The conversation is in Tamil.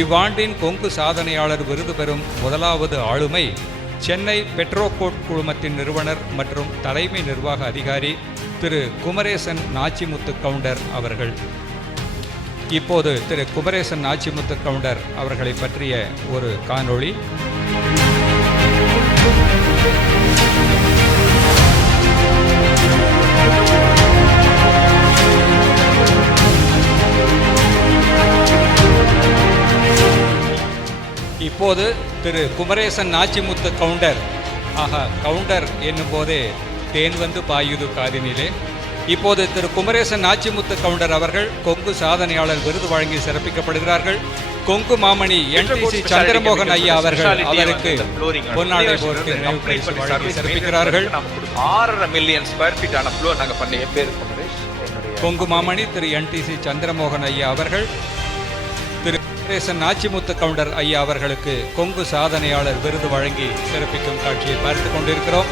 இவ்வாண்டின் கொங்கு சாதனையாளர் விருது பெறும் முதலாவது ஆளுமை சென்னை பெட்ரோகோட் குழுமத்தின் நிறுவனர் மற்றும் தலைமை நிர்வாக அதிகாரி திரு குமரேசன் நாச்சிமுத்து கவுண்டர் அவர்கள். இப்போது திரு குமரேசன் நாச்சிமுத்து கவுண்டர் அவர்களை பற்றிய ஒரு காணொளி. இப்போது திரு குமரேசன் நாச்சிமுத்து கவுண்டர். கவுண்டர் என்னும் போதே தேன் வந்து பாயுது காதினிலே. இப்போது திரு குமரேசன் நாச்சிமுத்து கவுண்டர் அவர்கள் கொங்கு சாதனையாளர் விருது வழங்கி சிறப்பிக்கப்படுகிறார்கள். கொங்கு மாமணி NTC சந்திரமோகன் ஐயா அவர்கள் அவருக்கு பொன்னாடை போர்த்தி நினைவு பரிசு வழங்கி சிறப்பிக்கிறார்கள். 6.5 மில்லியன் ஸ்கொயர் ஃபீட் ஆன ஃப்ளோர் நாங்கள் பண்ண பேர் கொங்கு மாமணி திரு NTC சந்திரமோகன் ஐயா அவர்கள் திரு குமரேசன் நாச்சிமுத்து கவுண்டர் ஐயா அவர்களுக்கு கொங்கு சாதனையாளர் விருது வழங்கி சிறப்பிக்கும் காட்சியை பார்த்து கொண்டிருக்கிறோம்.